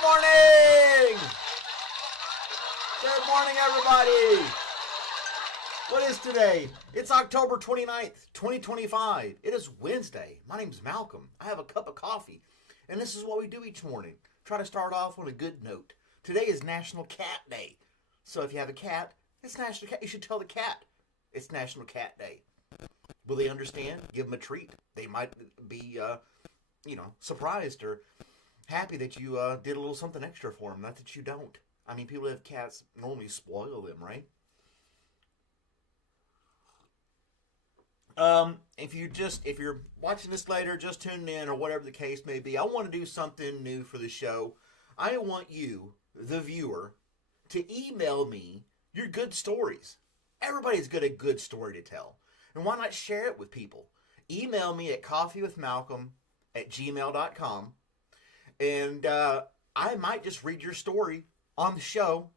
Good morning! Good morning, everybody! What is today? It's October 29th, 2025. It is Wednesday. My name's Malcolm. I have a cup of coffee, and this is what we do each morning. Try to start off on a good note. Today is National Cat Day. So if you have a cat, it's National Cat. You should tell the cat it's National Cat Day. Will they understand? Give them a treat. They might be, surprised or happy that you did a little something extra for them. Not that you don't. I mean, people who have cats normally spoil them, right? If you're watching this later, just tuning in or whatever the case may be, I want to do something new for the show. I want you, the viewer, to email me your good stories. Everybody's got a good story to tell. And why not share it with people? Email me at coffeewithmalcolm@gmail.com. And I might just read your story on the show.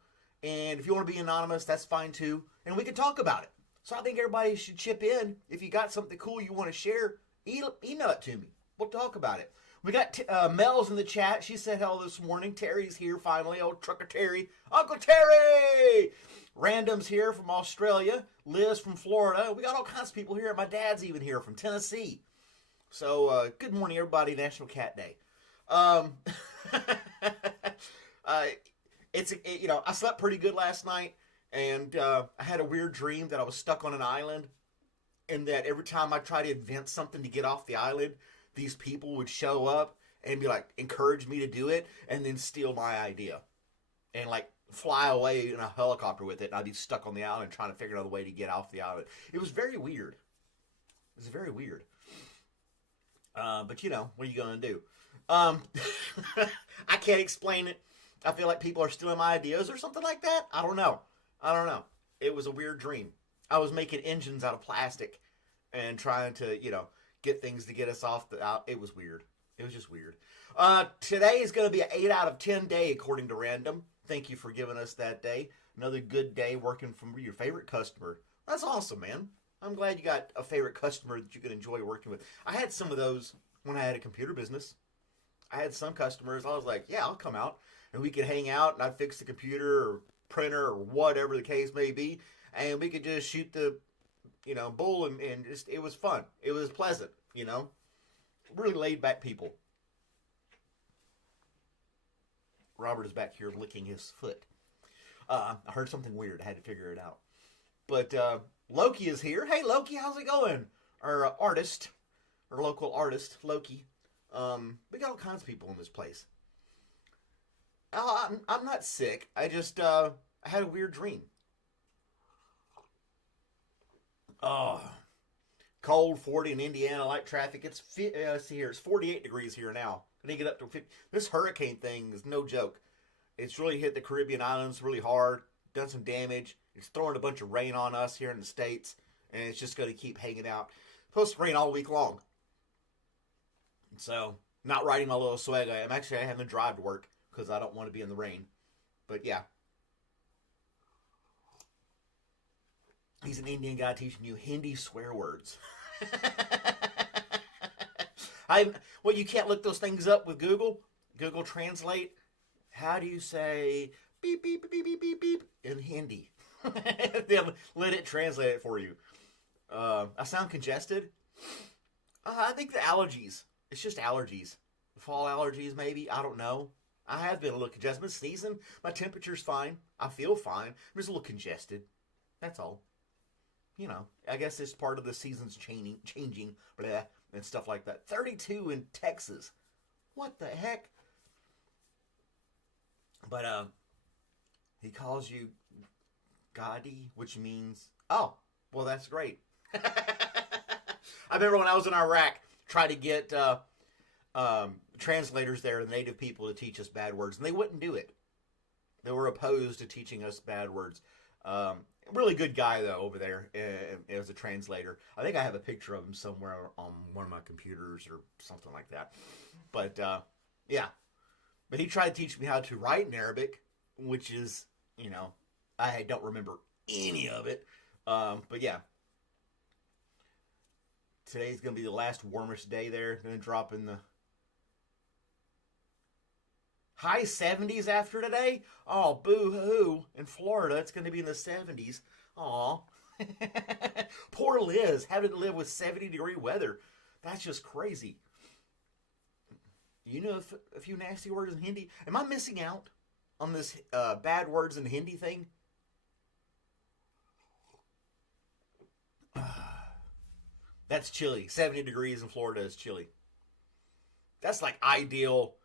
And if you want to be anonymous, that's fine too. And we can talk about it. So I think everybody should chip in. If you got something cool you want to share, email it to me. We'll talk about it. We got Mel's in the chat. She said hello this morning. Terry's here finally. Old Trucker Terry. Uncle Terry! Random's here from Australia. Liz from Florida. We got all kinds of people here. My dad's even here from Tennessee. So good morning, everybody. National Cat Day. I slept pretty good last night. And I had a weird dream that I was stuck on an island, and that every time I tried to invent something to get off the island, these people would show up and be like, encourage me to do it, and then steal my idea. And like fly away in a helicopter with it, and I'd be stuck on the island trying to figure out a way to get off the island. It was very weird. It was very weird. But what are you going to do? I can't explain it. I feel like people are stealing my ideas or something like that. I don't know. It was a weird dream. I was making engines out of plastic and trying to, get things to get us off the... it was weird. It was just weird. Today is going to be an 8 out of 10 day, according to Random. Thank you for giving us that day. Another good day working from your favorite customer. That's awesome, man. I'm glad you got a favorite customer that you can enjoy working with. I had some of those when I had a computer business. I had some customers, I was like, yeah, I'll come out. And we could hang out, and I'd fix the computer or printer or whatever the case may be, and we could just shoot the bull, and just it was fun. It was pleasant, really laid back people. Robert is back here licking his foot. I heard something weird. I had to figure it out. But Loki is here. Hey Loki, how's it going? Our local artist Loki. We got all kinds of people in this place. I'm not sick. I just I had a weird dream. Oh, cold, 40 in Indiana, light traffic. It's see here, it's 48 degrees here now. I need to get up to 50. This hurricane thing is no joke. It's really hit the Caribbean islands really hard, done some damage. It's throwing a bunch of rain on us here in the States, and it's just going to keep hanging out. It's supposed to rain all week long. So, not riding my little swag. I'm actually having to drive to work because I don't want to be in the rain. But yeah. He's an Indian guy teaching you Hindi swear words. You can't look those things up with Google. Google Translate. How do you say beep, beep, beep, beep, beep, beep in Hindi? They'll let it translate it for you. I sound congested. I think the allergies. It's just allergies. Fall allergies, maybe. I don't know. I have been a little congested. I'm sneezing. My temperature's fine. I feel fine. I'm just a little congested. That's all. I guess it's part of the seasons changing, blah, and stuff like that. 32 in Texas. What the heck? But, he calls you Gadi, which means, oh, well, that's great. I remember when I was in Iraq, tried to get translators there, the native people, to teach us bad words, and they wouldn't do it. They were opposed to teaching us bad words. Really good guy, though, over there as a translator. I think I have a picture of him somewhere on one of my computers or something like that. But, yeah. But he tried to teach me how to write in Arabic, which is, I don't remember any of it. But, yeah. Today's going to be the last warmest day there. Going to drop in the High 70s after today? Oh, boo-hoo. In Florida, it's going to be in the 70s. Aw. Poor Liz, having to live with 70-degree weather. That's just crazy. You know a few nasty words in Hindi? Am I missing out on this bad words in Hindi thing? That's chilly. 70 degrees in Florida is chilly. That's like ideal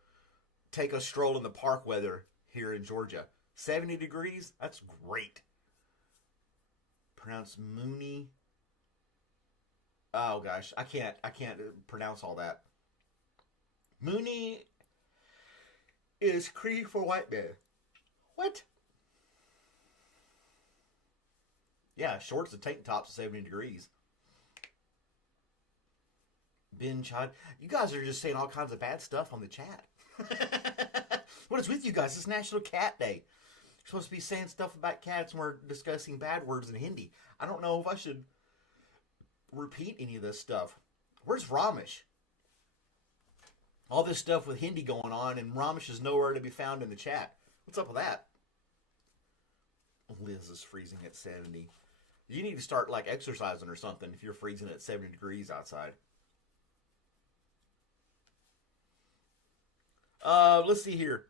take a stroll in the park weather here in Georgia. 70 degrees? That's great. Pronounce Mooney. Oh gosh, I can't pronounce all that. Mooney is Cree for white man. What? Yeah, shorts and tank tops 70 degrees. Ben Chad, you guys are just saying all kinds of bad stuff on the chat. What is with you guys? It's National Cat Day. You're supposed to be saying stuff about cats and we're discussing bad words in Hindi. I don't know if I should repeat any of this stuff. Where's Ramesh? All this stuff with Hindi going on, and Ramesh is nowhere to be found in the chat. What's up with that? Liz is freezing at 70. You need to start like exercising or something if you're freezing at 70 degrees outside. Let's see here.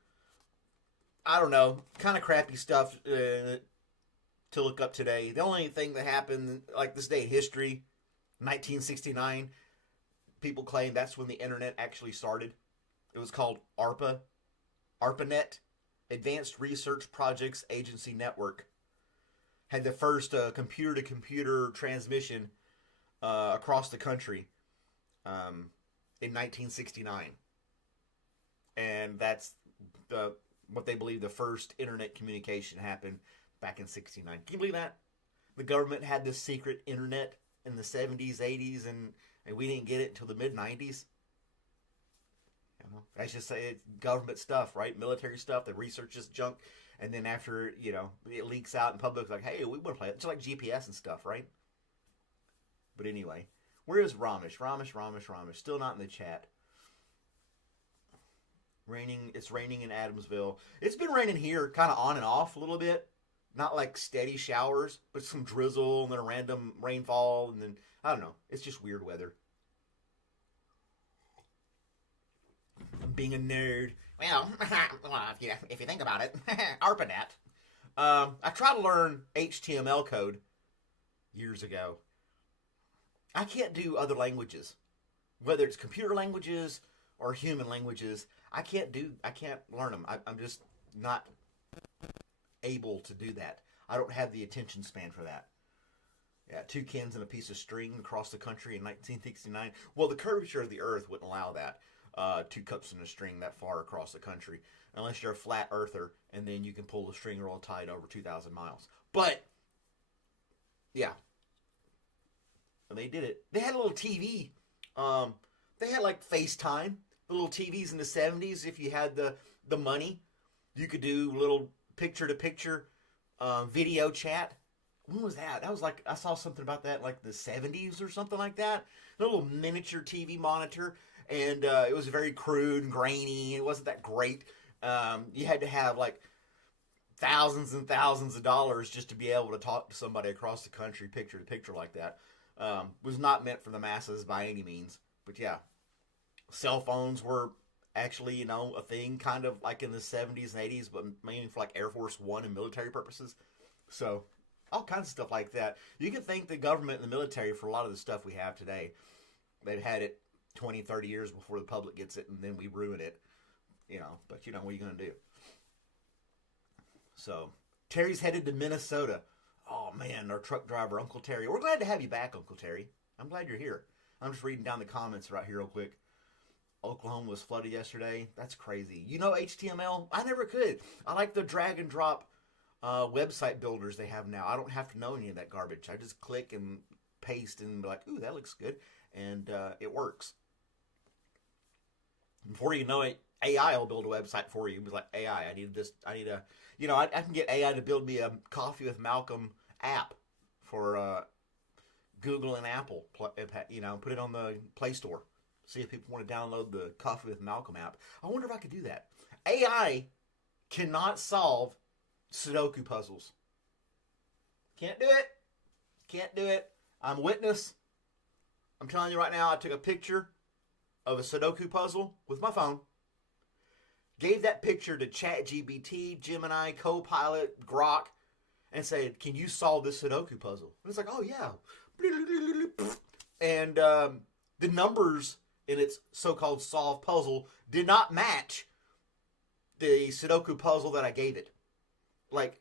I don't know. Kind of crappy stuff to look up today. The only thing that happened, like this day in history, 1969, people claim that's when the internet actually started. It was called ARPANET, Advanced Research Projects Agency Network. Had the first computer-to-computer transmission across the country in 1969. And that's what they believe the first internet communication happened back in 69. Can you believe that? The government had this secret internet in the 70s, 80s, and we didn't get it until the mid-90s. You know, that's just it's government stuff, right? Military stuff. The research is junk. And then after, it leaks out in public, like, hey, we want to play it. It's like GPS and stuff, right? But anyway, where is Ramesh? Ramesh. Still not in the chat. It's raining in Adamsville. It's been raining here kind of on and off a little bit. Not like steady showers, but some drizzle and then a random rainfall. And then, I don't know. It's just weird weather. I'm being a nerd. Well, if you think about it, ARPANET. I tried to learn HTML code years ago. I can't do other languages. Whether it's computer languages or human languages, I can't learn them. I'm just not able to do that. I don't have the attention span for that. Yeah, 2 cans and a piece of string across the country in 1969. Well, the curvature of the earth wouldn't allow that. 2 cups and a string that far across the country. Unless you're a flat earther, and then you can pull the string real tight over 2,000 miles. But, yeah. They did it. They had a little TV. They had like FaceTime. The little TVs in the 70s, if you had the money, you could do little picture-to-picture video chat. When was that? That was like, I saw something about that in like the 70s or something like that. A little miniature TV monitor, and it was very crude and grainy. It wasn't that great. You had to have like thousands and thousands of dollars just to be able to talk to somebody across the country picture-to-picture like that. Was not meant for the masses by any means. But yeah. Cell phones were actually, a thing kind of like in the 70s and 80s, but mainly for like Air Force One and military purposes. So, all kinds of stuff like that. You can thank the government and the military for a lot of the stuff we have today. They've had it 20, 30 years before the public gets it, and then we ruin it. But what are you going to do? So, Terry's headed to Minnesota. Oh, man, our truck driver, Uncle Terry. We're glad to have you back, Uncle Terry. I'm glad you're here. I'm just reading down the comments right here real quick. Oklahoma was flooded yesterday. That's crazy. HTML? I never could. I like the drag and drop website builders they have now. I don't have to know any of that garbage. I just click and paste and be like, ooh, that looks good. And it works. Before you know it, AI will build a website for you. It'll be like, AI, I need this. I need a, I can get AI to build me a Coffee with Malcolm app for Google and Apple. Put it on the Play Store. See if people want to download the Coffee with Malcolm app. I wonder if I could do that. AI cannot solve Sudoku puzzles. Can't do it. Can't do it. I'm a witness. I'm telling you right now, I took a picture of a Sudoku puzzle with my phone, gave that picture to ChatGPT, Gemini, Copilot, Grok, and said, can you solve this Sudoku puzzle? And it's like, oh yeah. And the numbers in its so-called solved puzzle did not match the Sudoku puzzle that I gave it. Like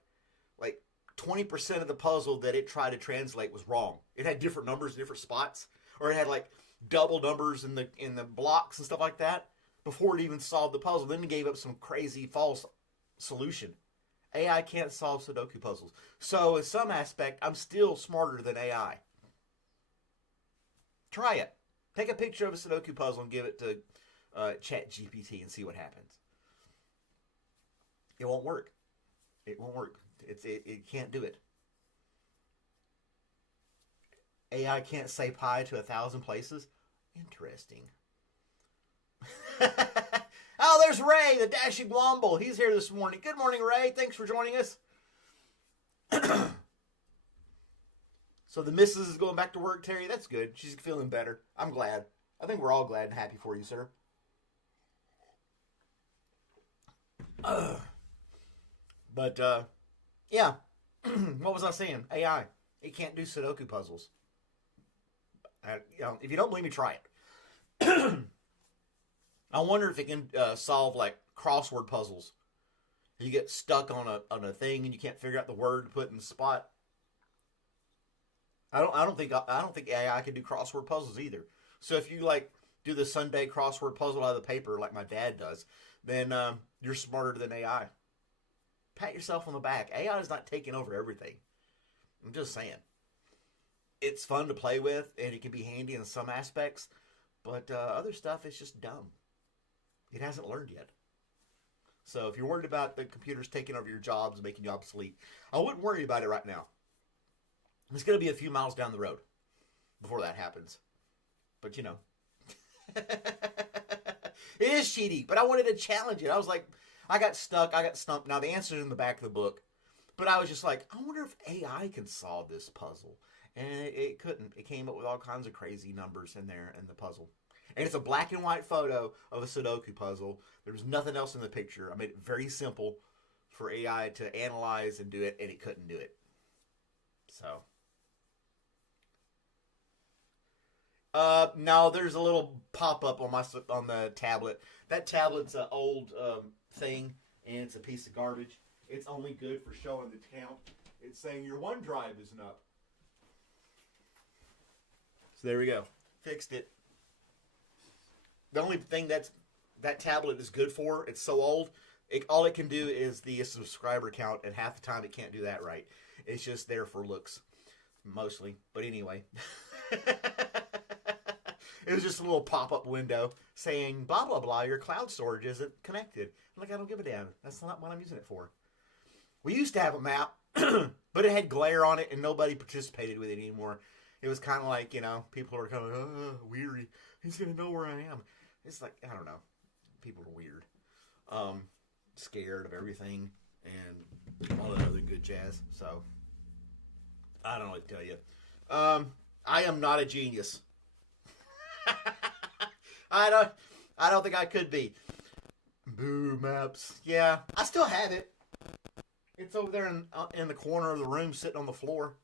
20% of the puzzle that it tried to translate was wrong. It had different numbers in different spots, or it had like double numbers in the blocks and stuff like that before it even solved the puzzle. Then it gave up some crazy false solution. AI can't solve Sudoku puzzles. So in some aspect, I'm still smarter than AI. Try it. Take a picture of a Sudoku puzzle and give it to ChatGPT and see what happens. It won't work. It won't work. It can't do it. AI can't say pi to 1,000 places. Interesting. Oh, there's Ray, the dashing womble. He's here this morning. Good morning, Ray. Thanks for joining us. So the missus is going back to work, Terry. That's good. She's feeling better. I'm glad. I think we're all glad and happy for you, sir. But, yeah. What was I saying? AI. It can't do Sudoku puzzles. If you don't believe me, try it. I wonder if it can solve like crossword puzzles. You get stuck on a thing and you can't figure out the word to put in the spot. I don't think AI can do crossword puzzles either. So if you like do the Sunday crossword puzzle out of the paper like my dad does, then you're smarter than AI. Pat yourself on the back. AI is not taking over everything. I'm just saying. It's fun to play with and it can be handy in some aspects, but other stuff is just dumb. It hasn't learned yet. So if you're worried about the computers taking over your jobs, making you obsolete, I wouldn't worry about it right now. It's going to be a few miles down the road before that happens. But, you know. It is cheaty, but I wanted to challenge it. I was like, I got stuck. I got stumped. Now, the answer is in the back of the book. But I was just like, I wonder if AI can solve this puzzle. And it couldn't. It came up with all kinds of crazy numbers in there in the puzzle. And it's a black and white photo of a Sudoku puzzle. There was nothing else in the picture. I made it very simple for AI to analyze and do it, and it couldn't do it. So. No, there's a little pop-up on the tablet. That tablet's an old thing, and it's a piece of garbage. It's only good for showing the count. It's saying your OneDrive isn't up. So there we go. Fixed it. The only thing that tablet is good for, it's so old, all it can do is the subscriber count, and half the time it can't do that right. It's just there for looks, mostly. But anyway. It was just a little pop-up window saying, blah, blah, blah, your cloud storage isn't connected. I'm like, I don't give a damn. That's not what I'm using it for. We used to have a map, but it had glare on it, and nobody participated with it anymore. It was kind of like, people are kind of, weary. He's going to know where I am. It's like, I don't know. People are weird. Scared of everything, and all that other good jazz. So, I don't know what to tell you. I am not a genius. I don't think I could be. Boo maps. Yeah, I still have it. It's over there in the corner of the room, sitting on the floor.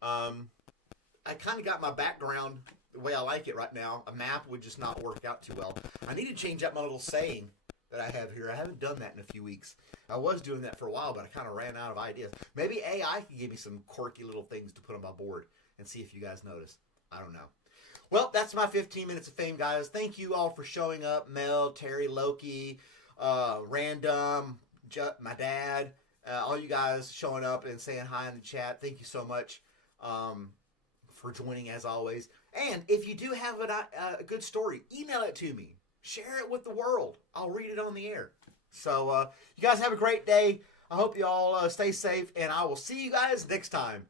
I kind of got my background the way I like it right now. A map would just not work out too well. I need to change up my little saying that I have here. I haven't done that in a few weeks. I was doing that for a while, but I kind of ran out of ideas. Maybe AI can give me some quirky little things to put on my board and see if you guys notice. I don't know. Well, that's my 15 minutes of fame, guys. Thank you all for showing up. Mel, Terry, Loki, Random, my dad, all you guys showing up and saying hi in the chat. Thank you so much for joining, as always. And if you do have a good story, email it to me. Share it with the world. I'll read it on the air. So you guys have a great day. I hope you all stay safe, and I will see you guys next time.